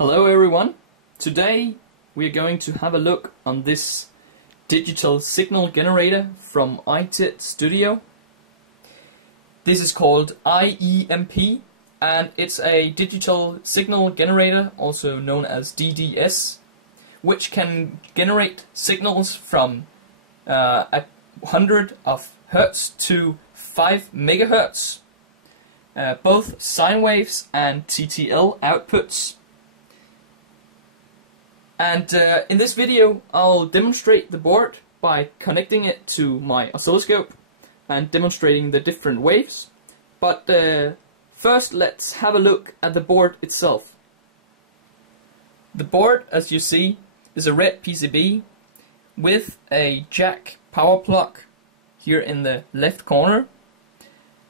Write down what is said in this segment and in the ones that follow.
Hello everyone. Today we are going to have a look on this digital signal generator from IEMP Studio. This is called IEMP and it's a digital signal generator, also known as DDS, which can generate signals from 100 of hertz to 5 megahertz, both sine waves and TTL outputs. And in this video I'll demonstrate the board by connecting it to my oscilloscope and demonstrating the different waves. But first let's have a look at the board itself. The board, as you see, is a red PCB with a jack power plug here in the left corner,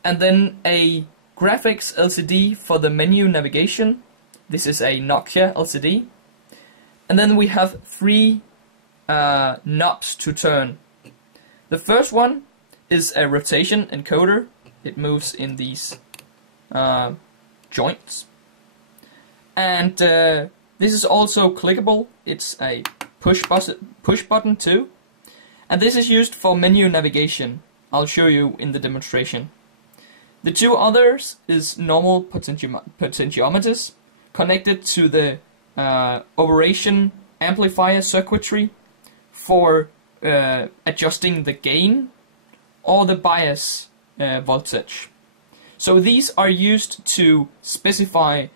and then a graphics LCD for the menu navigation. This is a Nokia LCD. And then we have three knobs to turn. The first one is a rotation encoder. It moves in these joints. And this is also clickable. It's a push button too. And this is used for menu navigation. I'll show you in the demonstration. The two others is normal potentiometers connected to the operation amplifier circuitry for adjusting the gain or the bias voltage. So these are used to specify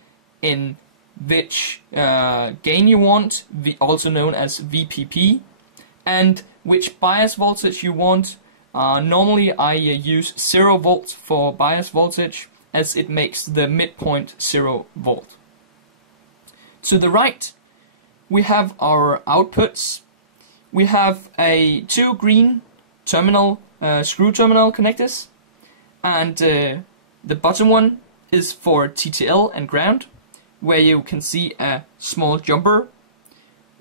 in which gain you want, also known as VPP, and which bias voltage you want. Normally I use 0 volts for bias voltage, as it makes the midpoint 0 volt. To the right, we have our outputs. We have two green terminal screw terminal connectors, and the bottom one is for TTL and ground, where you can see a small jumper,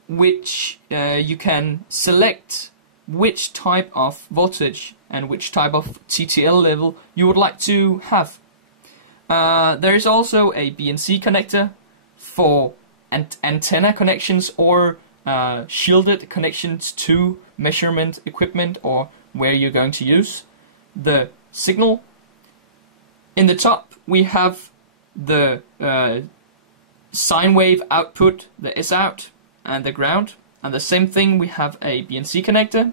which you can select which type of voltage and which type of TTL level you would like to have. There is also a BNC connector for antenna connections or shielded connections to measurement equipment or where you're going to use the signal. In the top we have the sine wave output, the S out, and the ground, and the same thing we have a BNC connector,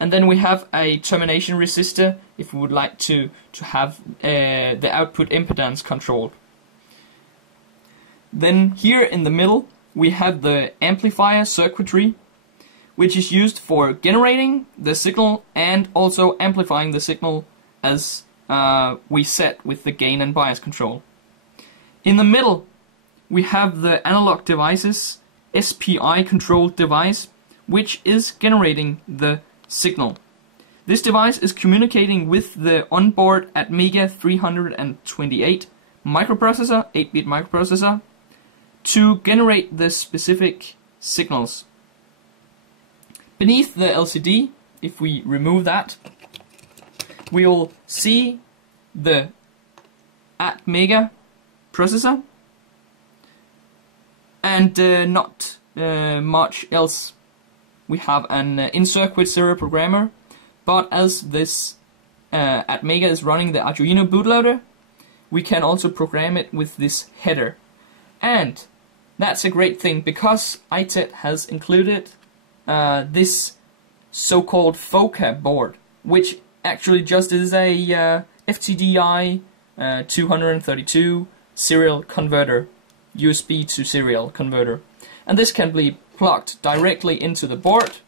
and then we have a termination resistor if we would like to have the output impedance controlled. Then here in the middle we have the amplifier circuitry, which is used for generating the signal and also amplifying the signal as we set with the gain and bias control. In the middle we have the analog devices SPI controlled device, which is generating the signal. This device is communicating with the onboard Atmega 328 microprocessor, 8-bit microprocessor, to generate the specific signals. Beneath the LCD, if we remove that, we will see the Atmega processor and not much else. We have an in-circuit serial programmer, but as this Atmega is running the Arduino bootloader, we can also program it with this header. And that's a great thing, because IEMP has included this so-called FOCA board, which actually just is a FTDI 232 serial converter, USB to serial converter. And this can be plugged directly into the board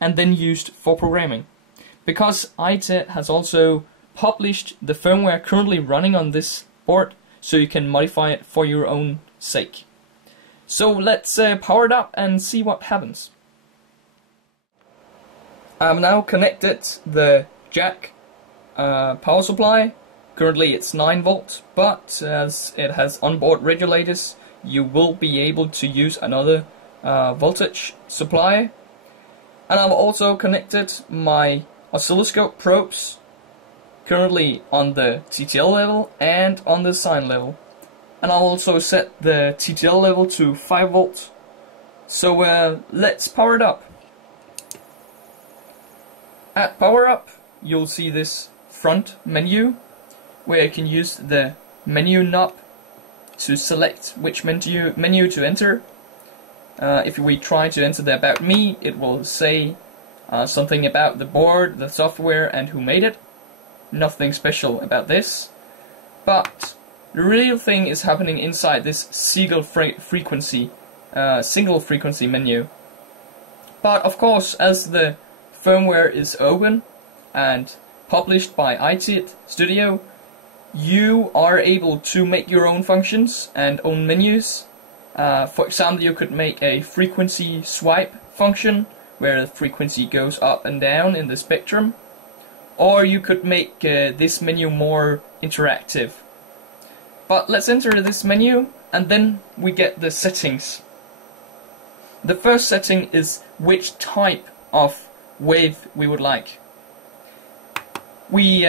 and then used for programming. Because IEMP has also published the firmware currently running on this board, so you can modify it for your own sake. So let's power it up and see what happens. I've now connected the jack power supply. Currently it's 9 volts, but as it has onboard regulators, you will be able to use another voltage supply. And I've also connected my oscilloscope probes, currently on the TTL level and on the sine level. and I'll also set the TTL level to 5 volts. So let's power it up. At power up, you'll see this front menu where you can use the menu knob to select which menu to enter. If we try to enter the About Me, it will say something about the board, the software, and who made it. Nothing special about this. But the real thing is happening inside this single frequency menu. But of course, as the firmware is open and published by IEMP Studio, you are able to make your own functions and own menus. For example, you could make a frequency swipe function where the frequency goes up and down in the spectrum, or you could make this menu more interactive. But let's enter this menu and then we get the settings. The first setting is which type of wave we would like. We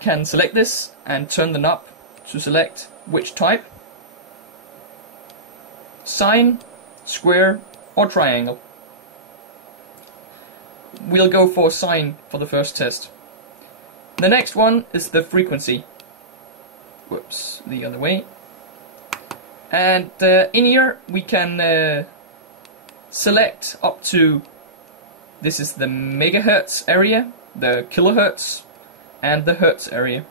can select this and turn the knob to select which type: sine, square, or triangle. We'll go for sine for the first test. The next one is the frequency. Whoops, the other way. And in here we can select up to, this is the megahertz area, the kilohertz, and the hertz area.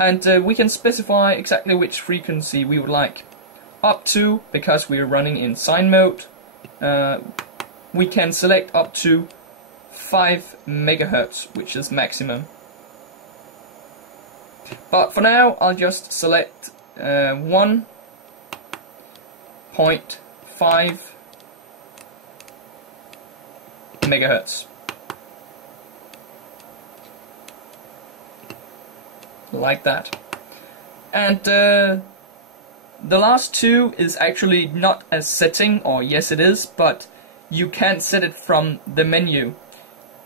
And we can specify exactly which frequency we would like. Up to, because we are running in sine mode, we can select up to 5 megahertz, which is maximum. But for now, I'll just select 1.5 megahertz. Like that. And the last two is actually not a setting, or yes it is, but you can't set it from the menu.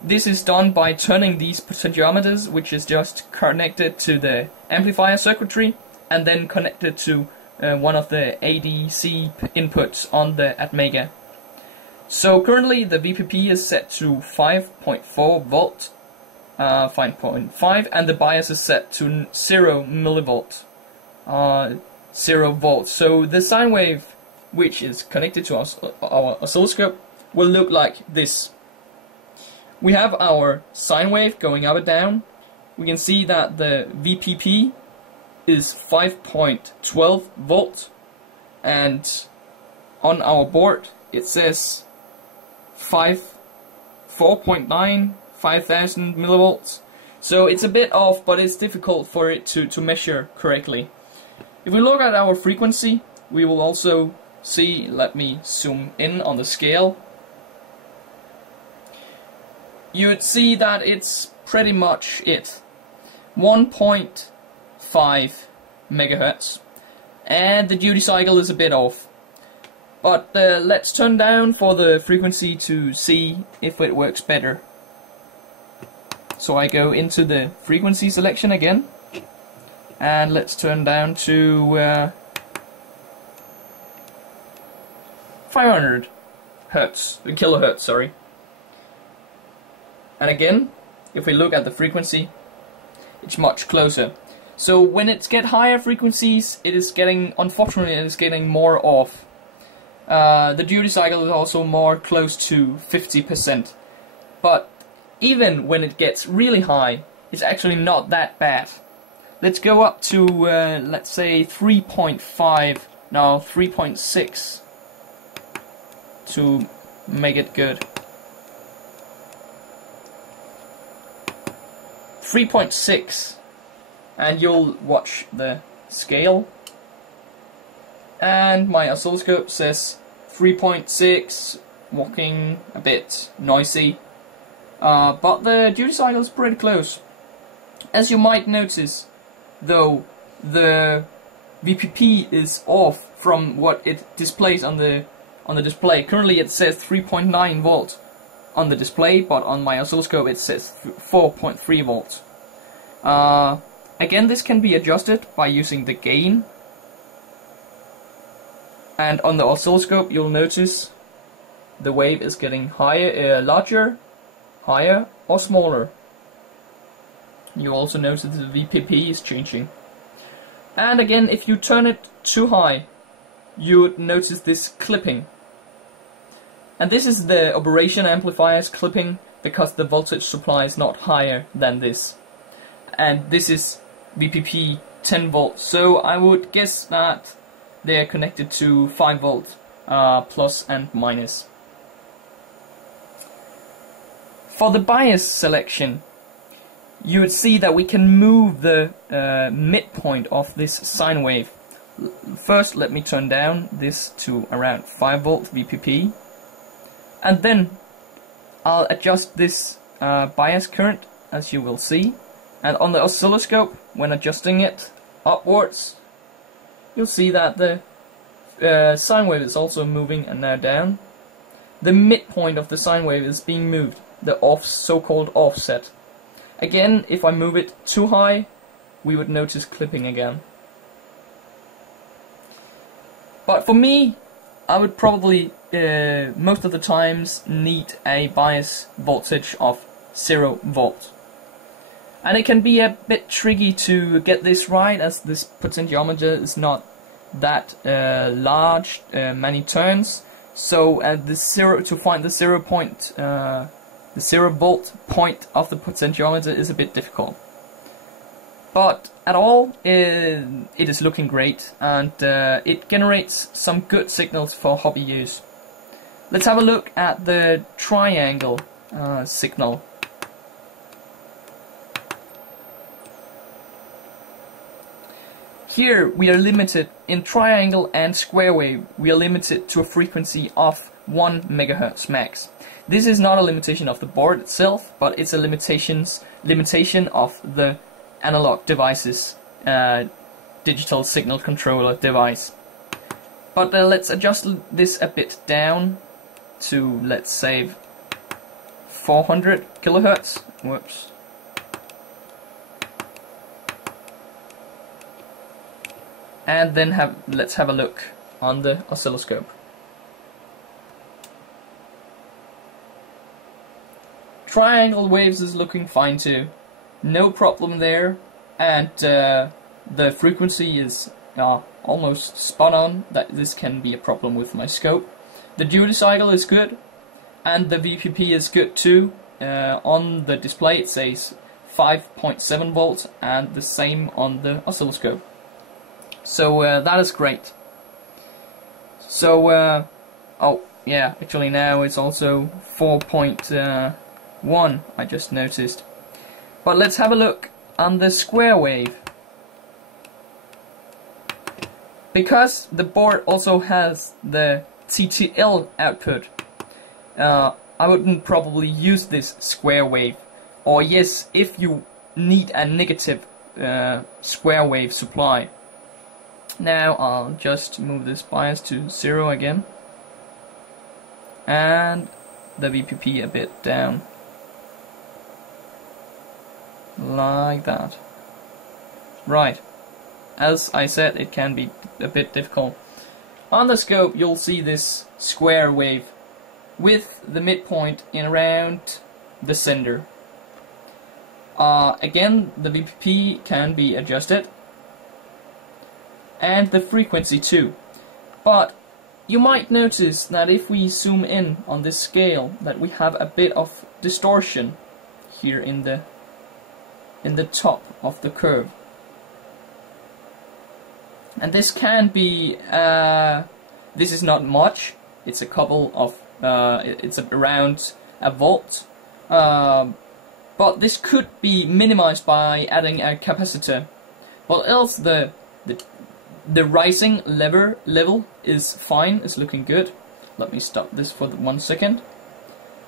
This is done by turning these potentiometers, which is just connected to the amplifier circuitry, and then connected to one of the ADC inputs on the Atmega. So currently the VPP is set to 5.4 volt, 5.5, and the bias is set to 0 millivolt, 0 volts. So the sine wave, which is connected to our oscilloscope, will look like this. We have our sine wave going up and down. We can see that the VPP is 5.12 volt, and on our board it says 4.9, 5000 millivolts. So it's a bit off, but it's difficult for it to measure correctly. If we look at our frequency, we will also see, let me zoom in on the scale. You would see that it's pretty much it. 1.5 megahertz. And the duty cycle is a bit off. But let's turn down for the frequency to see if it works better. So I go into the frequency selection again. And let's turn down to 500 hertz, kilohertz, sorry. And again, if we look at the frequency, it's much closer. So when it's get higher frequencies, it is getting, unfortunately, it is getting more off. The duty cycle is also more close to 50%. But even when it gets really high, it's actually not that bad. Let's go up to, let's say 3.5, no, 3.6 to make it good. 3.6, and you'll watch the scale, and my oscilloscope says 3.6, walking a bit noisy, but the duty cycle is pretty close. As you might notice, though, the VPP is off from what it displays on the display. Currently it says 3.9 volt on the display, but on my oscilloscope it says 4.3 volts. Again, this can be adjusted by using the gain And on the oscilloscope, you'll notice the wave is getting higher, larger, higher, or smaller. You also notice the VPP is changing. And again, if you turn it too high, you would notice this clipping. And this is the operation amplifier's clipping because the voltage supply is not higher than this. And this is VPP 10 volts, so I would guess that they are connected to 5 volt plus and minus. For the bias selection, you would see that we can move the midpoint of this sine wave. First, let me turn down this to around 5 volt VPP, and then I'll adjust this bias current, as you will see. And on the oscilloscope, when adjusting it upwards, you'll see that the sine wave is also moving and now down. The midpoint of the sine wave is being moved, the so-called offset. Again, if I move it too high, we would notice clipping again. But for me, I would probably, most of the times, need a bias voltage of 0 volt. And it can be a bit tricky to get this right, as this potentiometer is not that large, many turns. So to find the 0 volt point of the potentiometer is a bit difficult. But at all, it is looking great, and it generates some good signals for hobby use. Let's have a look at the triangle signal. Here we are limited, in triangle and square wave, we are limited to a frequency of 1 MHz max. This is not a limitation of the board itself, but it's a limitation of the analog devices, digital signal controller device. But let's adjust this a bit down to, let's say, 400 kilohertz. Whoops. And then let's have a look on the oscilloscope. Triangle waves is looking fine too. No problem there, and the frequency is almost spot on. That this can be a problem with my scope. The duty cycle is good, and the VPP is good too. On the display it says 5.7 volts, and the same on the oscilloscope. So that is great. So oh yeah, actually now it's also 4.1, I just noticed. But let's have a look on the square wave. Because the board also has the TTL output, I wouldn't probably use this square wave. Or yes, if you need a negative square wave supply. Now I'll just move this bias to 0 again, and the VPP a bit down, like that. Right, as I said, it can be a bit difficult. On the scope you'll see this square wave with the midpoint in around the center. Again, the VPP can be adjusted, and the frequency too. But you might notice that if we zoom in on this scale, that we have a bit of distortion here in the top of the curve. And this can be, this is not much, it's a couple of, it's around a volt, but this could be minimized by adding a capacitor. Well, else the rising level is fine, is looking good. Let me stop this for 1 second,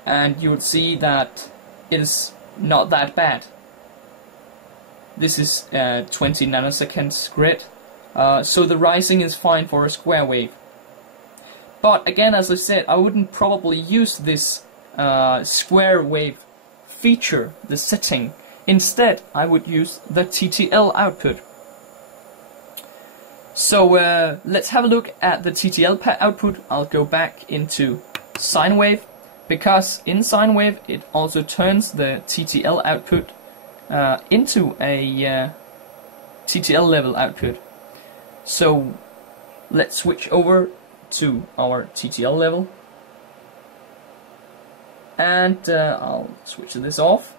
and you would see that it is not that bad. This is 20 nanoseconds grid, so the rising is fine for a square wave. But again, as I said, I wouldn't probably use this square wave feature, the setting. Instead, I would use the TTL output. So let's have a look at the TTL output. I'll go back into sine wave, because in sine wave it also turns the TTL output into a TTL level output. So let's switch over to our TTL level, and I'll switch this off,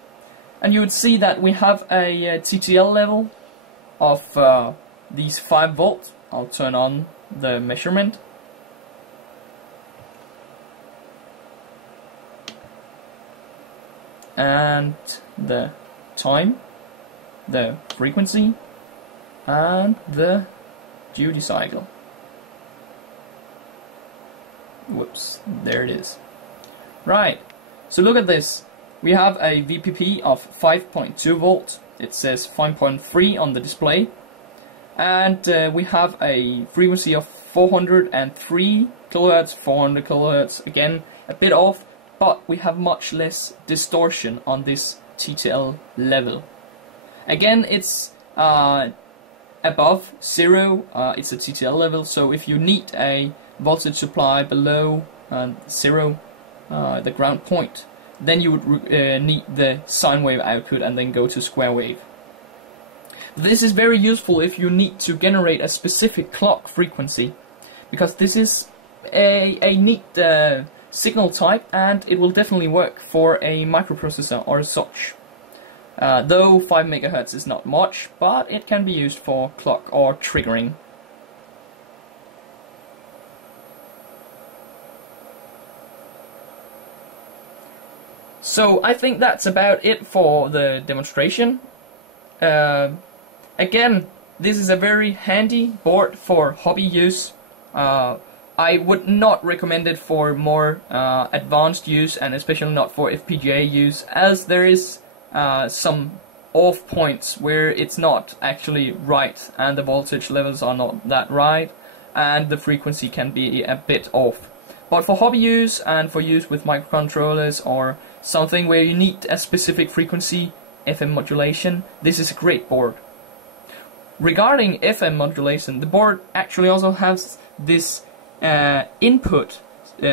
and you would see that we have a TTL level of these 5 volts. I'll turn on the measurement, and the time, the frequency, and the duty cycle. Whoops, there it is. Right, so look at this. We have a VPP of 5.2 volts. It says 5.3 on the display. And we have a frequency of 403 kilohertz, 400 kilohertz. Again, a bit off, but we have much less distortion on this TTL level. Again, it's above 0, it's a TTL level, so if you need a voltage supply below 0, the ground point, then you would need the sine wave output and then go to square wave. This is very useful if you need to generate a specific clock frequency, because this is a neat signal type, and it will definitely work for a microprocessor or such. Though 5 MHz is not much, but it can be used for clock or triggering. So I think that's about it for the demonstration. Again, this is a very handy board for hobby use. I would not recommend it for more advanced use, and especially not for FPGA use, as there is some off points where it's not actually right, and the voltage levels are not that right, and the frequency can be a bit off. But for hobby use and for use with microcontrollers or something where you need a specific frequency, FM modulation, this is a great board. Regarding FM modulation, the board actually also has this input,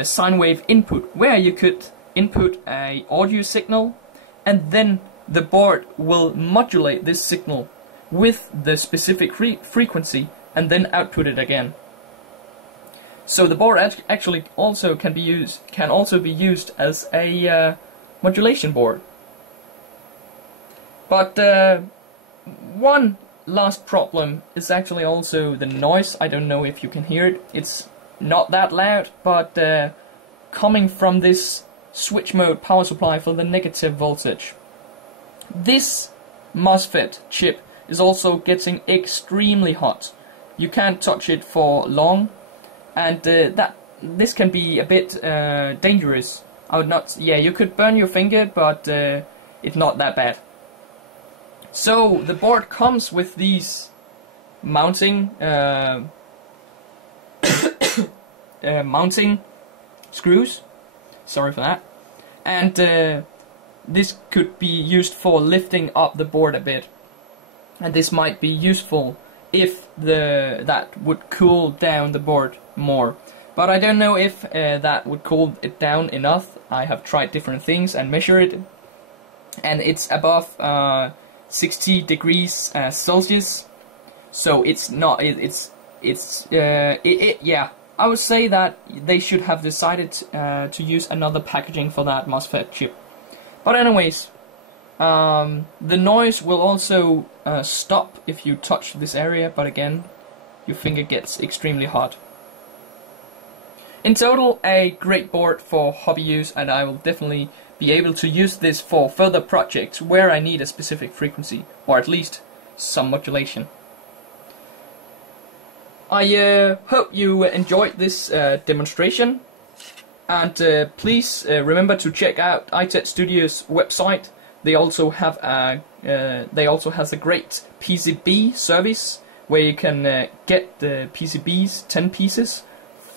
sine wave input, where you could input a audio signal, and then the board will modulate this signal with the specific frequency and then output it again. So the board actually also can be used as a modulation board. But one last problem is actually also the noise. I don't know if you can hear it. It's not that loud, but coming from this switch mode power supply for the negative voltage. This MOSFET chip is also getting extremely hot. You can't touch it for long, and this can be a bit dangerous. I would not. Yeah, you could burn your finger, but it's not that bad. So the board comes with these mounting mounting screws. Sorry for that. And this could be used for lifting up the board a bit. And this might be useful if that would cool down the board more. But I don't know if that would cool it down enough. I have tried different things and measured it, and it's above 60 degrees Celsius. So it's not. Yeah. I would say that they should have decided to use another packaging for that MOSFET chip. But anyways, the noise will also stop if you touch this area, but again, your finger gets extremely hot. In total, a great board for hobby use, and I will definitely be able to use this for further projects where I need a specific frequency, or at least some modulation. I hope you enjoyed this demonstration, and please remember to check out iTech Studio's website. They also have a great PCB service where you can get the PCBs 10 pieces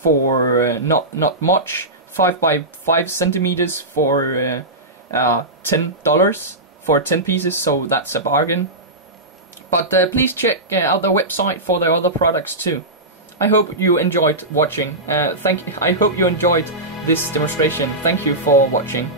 for not much, 5 by 5 centimeters for $10 for 10 pieces. So that's a bargain. But please check out their website for their other products too. I hope you enjoyed watching. I hope you enjoyed this demonstration. Thank you for watching.